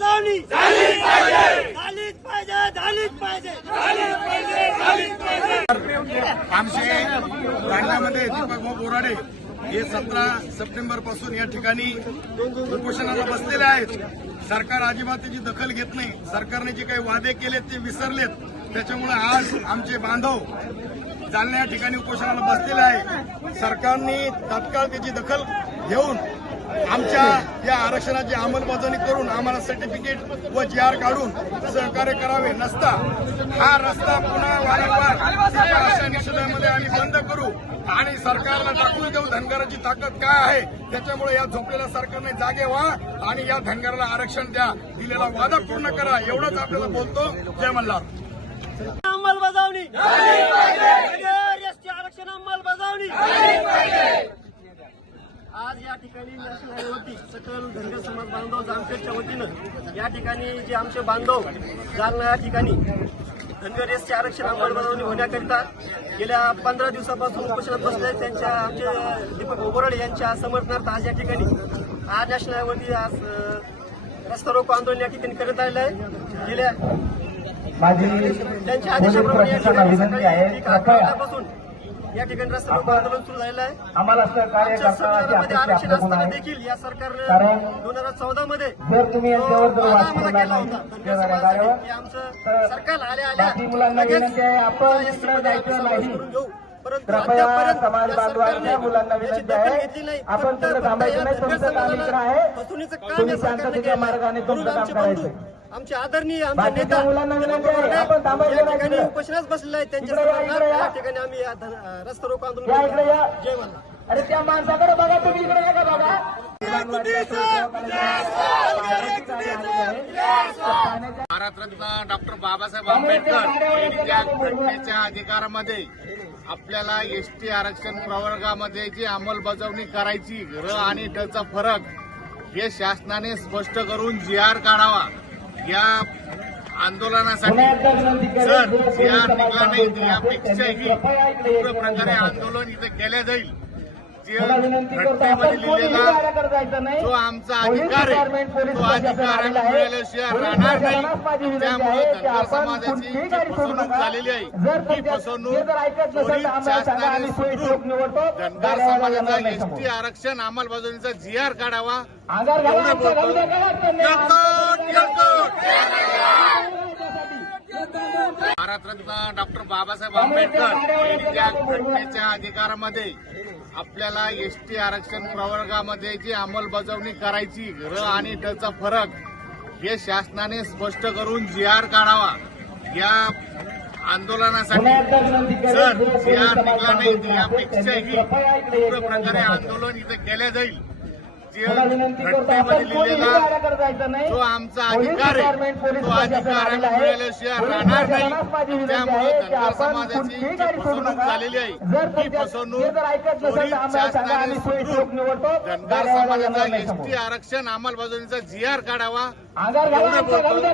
अंमलबजावणी झालीच पाहिजे. झालीच पाहिजे आमचे भांडण्यामध्ये दीपक भाऊ बोराडे हे सतरा सप्टेंबरपासून या ठिकाणी उपोषणाला बसलेले आहेत. सरकार अजिबात त्याची दखल घेत नाही. सरकारने जे काही वादे केलेत ते विसरलेत. त्याच्यामुळे आज आमचे बांधव जालना या ठिकाणी उपोषणाला बसलेले आहे सरकारने तात्काळ त्याची दखल घेऊन आमच्या या आरक्षणाची अंमलबजावणी करून आम्हाला सर्टिफिकेट व जी आर काढून सहकार्य करावे नसता हा रस्ता पुन्हा वारंवार निषेधामध्ये आम्ही बंद करू. आणि सरकारला टाकून देऊ धनगराची ताकद काय आहे त्याच्यामुळे या झोपलेल्या सरकारने जागे व्हा आणि या धनगराला आरक्षण द्या. दिलेला वादा पूर्ण करा. एवढंच आपल्याला बोलतो. जय मल्हार. अंमलबजावणी एसटी आरक्षण अंमलबजावणी आज या ठिकाणी नॅशनल हायवेवरती सकल धनगर समाज बांधव जामखेडच्या वतीनं या ठिकाणी जे आमचे बांधव जालना या ठिकाणी धनगर एसटी आरक्षण अंमलबजावणी होण्याकरिता गेल्या पंधरा दिवसापासून उपोषणात बसले. त्यांच्या आमचे दीपक ओबराडे यांच्या समर्थनार्थ आज या ठिकाणी आज नॅशनल हायवेवरती आज रस्ता रोको आंदोलन या ठिकाणी करत आलेलं आहे. गेल्या त्यांच्या आदेशाप्रमाणे या ठिकाणी सकाळी एक वाजल्यापासून या ठिकाणी रस्ता रोको आंदोलन सुरू झालेलं आहे आम्हाला आमच्या संविधानामध्ये आरक्षण असताना देखील या सरकारनं दोन हजार चौदा मध्ये आम्हाला केला होता धनगर येणाऱ्या समाजासाठी गाड्यावर की आमचं सरकार आल्या आल्या लगेच मध्ये आम्ही समावेश. करून घेऊ. परंतु अद्यापर्यंत याची दखल घेतली नाही. आपण फक्त- या धनगर काम समाजाला इकडे आहे फसवणीचं काम तुम्ही या सरकारने शांततेच्या केलं. मार्गाने म्हणून तुमचं काम आमचे बंधू, करायचं आमचे आदरणीय आमचे बाकीच्या नेता या ठिकाणी. उपोषणास बसलेले आहेत त्यांच्या या, ठिकाणी आम्ही रस्ता रोको आंदोलन. जय मला अरे त्या माणसाकडे बघा तुम्ही इकडे नका बघा. भारतरत्न डॉक्टर बाबासाहेब आंबेडकर यांच्या घटनेच्या अधिकारामध्ये आपल्याला एसटी आरक्षण प्रवर्गामध्ये जी अंमलबजावणी करायची र आणि टचा फरक हे शासनाने स्पष्ट करून जी आर काढावा. या आंदोलनासाठी जर जी आर निघाला नाही तर यापेक्षाही तीव्र प्रकारे आंदोलन इथे केले जाईल. जे घटनेमध्ये लिहिलेला जो आमचा अधिकार आहे तो अधिकार मिळाल्याशिवाय राहणार नाही. त्यामुळे धनगर समाजाची जी फसवणूक झालेली आहे ती फसवणूक त्वरित शासनाने सुधरून धनगर समाजाचा एसटी आरक्षण अंमलबजावणीचा जी आर काढावा. एवढं बोलतो. भारतरत्न डॉक्टर बाबासाहेब आंबेडकर यांच्या घटनेच्या अधिकारामध्ये आपल्याला एसटी आरक्षण प्रवर्गामध्ये जी अंमलबजावणी करायची र आणि टचा फरक हे शासनाने स्पष्ट करून जी आर काढावा. या आंदोलनासाठी जर जी आर निघाला नाही तर यापेक्षाही पूर्ण प्रकारे आंदोलन इथे केले जाईल. जे आमचा अधिकार आहे तो अधिकार आम्ही मिळाल्याशिवाय राहणार नाही. त्यामुळे धनगर समाजाची जी फसवणूक झालेली आहे फसवणूक धनगर समाजाचा एसटी आरक्षण अंमलबजावणीचा जी आर काढावा एवढं बोलतो.